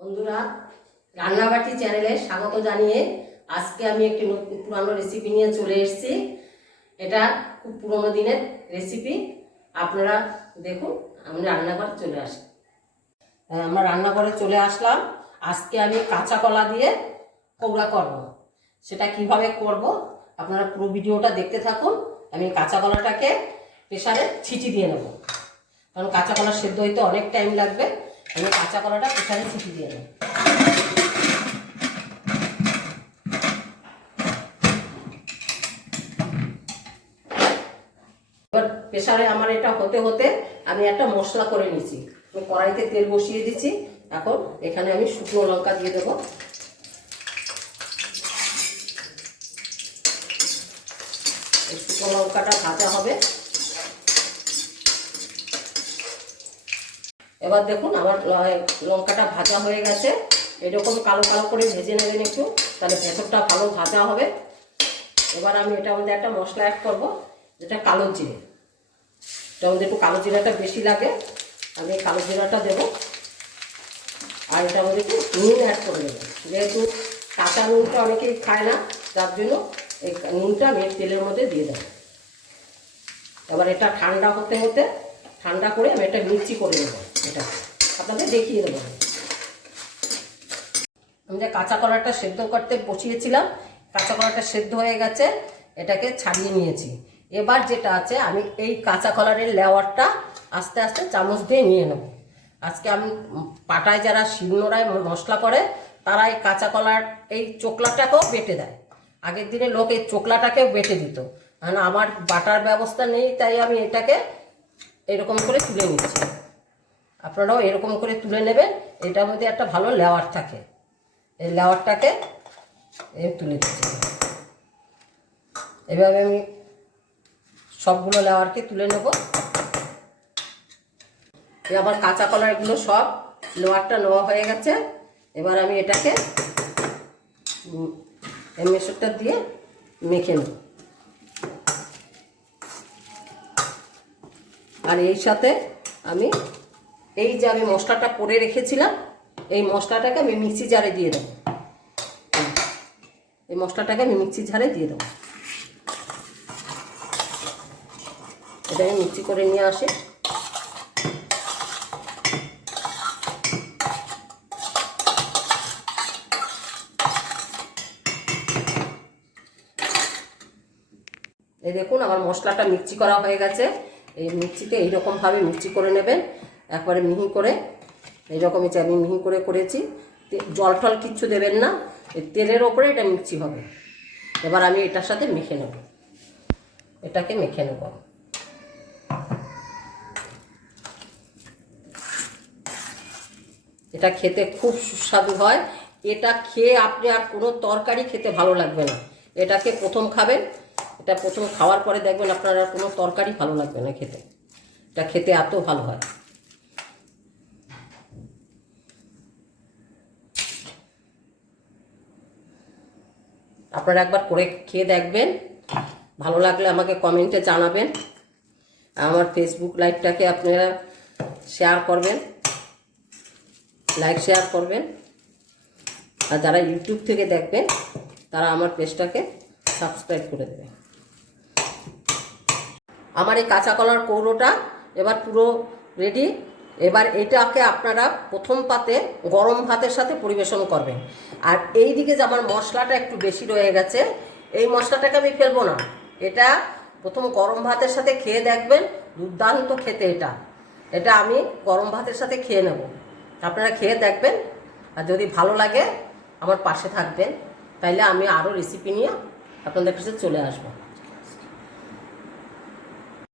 বন্ধুরা, রান্নাবাটি চ্যানেলে স্বাগত জানিয়ে আজকে আমি একটি নতুন পুরানো রেসিপি নিয়ে চলে এসেছি। এটা খুব পুরনো দিনের রেসিপি আপনারা দেখুন, আমি রান্নাঘরে চলে আসি আমরা রান্নাঘরে চলে আসলাম। আজকে আমি কাঁচা কলা দিয়ে কৌড়া করব। সেটা কীভাবে করব আপনারা পুরো ভিডিওটা দেখতে থাকুন। আমি কাঁচা কলাটাকে প্রেশারে ছিটি দিয়ে নেব। কারণ কাঁচা কলা সেদ্ধ হইতে অনেক টাইম লাগবে। আমি কাঁচা কলাটা প্রেসারে ছিটি দিয়ে নেব এবার প্রেসারে আমার এটা হতে হতে আমি একটা মশলা করে নিয়েছি। আমি কড়াইতে তেল বসিয়ে দিচ্ছি। এখন এখানে আমি শুকনো লঙ্কা দিয়ে দেবো। শুকনো লঙ্কাটা ভাজা হবে। এবার দেখুন আমার লঙ্কাটা ভাজা হয়ে গেছে। এরকম কালো কালো করে ভেজে নেবেন একটু, তাহলে ভেতরটা ভালো ভাজা হবে। এবার আমি এটা মধ্যে একটা মশলা অ্যাড করব, যেটা কালো জিরে। এটার মধ্যে একটু কালো জিরাটা বেশি লাগে, আমি কালো জিরাটা দেবো। আর এটা মধ্যে একটু নুন অ্যাড করে দেবো যেহেতু কাঁচা নুনটা অনেকেই খায় না যার জন্য এই নুনটা আমি তেলের মধ্যে দিয়ে দেবো। এবার এটা ঠান্ডা হতে হতে, ঠান্ডা করে আমি একটা মিক্সি করে নেব। এটা। আপনাদের দেখিয়ে দেবো। আমি যে কাঁচা কলাটা সেদ্ধ করতে বসিয়েছিলাম, কাঁচা কলাটা সেদ্ধ হয়ে গেছে, এটাকে ছাড়িয়ে নিয়েছি। এবার যেটা আছে, আমি এই কাঁচা কলারের লেওয়ারটা আস্তে আস্তে চামচ দিয়ে নিয়ে নেব। আজকে আমি পাটায় যারা শিলনোড়ায় মশলা করে, তারা এই কাঁচা কলার এই চোকলাটাকেও বেটে দেয়। আগের দিনে লোক এই চোকলাটাকেও বেটে দিত। কারণ আমার বাটার ব্যবস্থা নেই, তাই আমি এটাকে এরকম করে তুলে নিচ্ছি। আপনারাও এরকম করে তুলে নেবেন, এটার মধ্যে একটা ভালো লেওয়ার থাকে। এই লেওয়ারটাকে তুলে দিচ্ছি। এভাবে আমি সবগুলো লেওয়ারকে তুলে নেব। আবার কাঁচা কলারগুলো সব লোয়ারটা নেওয়া হয়ে গেছে। এবার আমি এটাকে মেশরটা দিয়ে মেখে নেব। আর এই সাথে আমি এই যে আমি মশলাটা করে রেখেছিলাম, এই মশলাটাকে আমি মিক্সি জারে দিয়ে দেবো। এই মশলাটাকে আমি মিক্সি ঝারে দিয়ে দেবো। এটা আমি মিক্সি করে নিয়ে আসি। এই দেখুন, আমার মশলাটা মিক্সি করা হয়ে গেছে। এই মিক্সিতে এইরকমভাবে মিক্সি করে নেবেন। একবারে মিহি করে, এইরকমই আমি মিহি করে করেছি। জল টল কিচ্ছু দেবেন না তেলের ওপরে এটা মিক্সি হবে। এবার আমি এটার সাথে মেখে নেব। এটাকে মেখে নেব। এটা খেতে খুব সুস্বাদু হয়। এটা খেয়ে আপনি আর কোনো তরকারি খেতে ভালো লাগবে না। এটাকে প্রথম খাবেন। এটা প্রথম খাওয়ার পরে দেখবেন আপনার আর কোনো তরকারি ভালো লাগবে না খেতে। এটা খেতে এত ভালো হয়। আপনারা একবার করে খেয়ে দেখবেন। ভালো লাগলে আমাকে কমেন্টে জানাবেন। আমার ফেসবুক লাইভটাকে আপনারা শেয়ার করবেন। লাইক শেয়ার করবেন। আর যারা ইউটিউব থেকে দেখবেন, তারা আমার পেজটাকে সাবস্ক্রাইব করে দেবেন। আমার এই কাঁচা কলার কৌড়োটা এবার পুরো রেডি এবার এটাকে আপনারা প্রথম পাতে গরম ভাতের সাথে পরিবেশন করবেন। আর এই দিকে যে আমার মশলাটা একটু বেশি রয়ে গেছে, এই মশলাটাকে আমি ফেলব না। এটা প্রথম গরম ভাতের সাথে খেয়ে দেখবেন, দুর্দান্ত খেতে এটা। এটা আমি গরম ভাতের সাথে খেয়ে নেব। আপনারা খেয়ে দেখবেন, আর যদি ভালো লাগে আমার পাশে থাকবেন, তাইলে আমি আরও রেসিপি নিয়ে আপনাদের কাছে চলে আসব।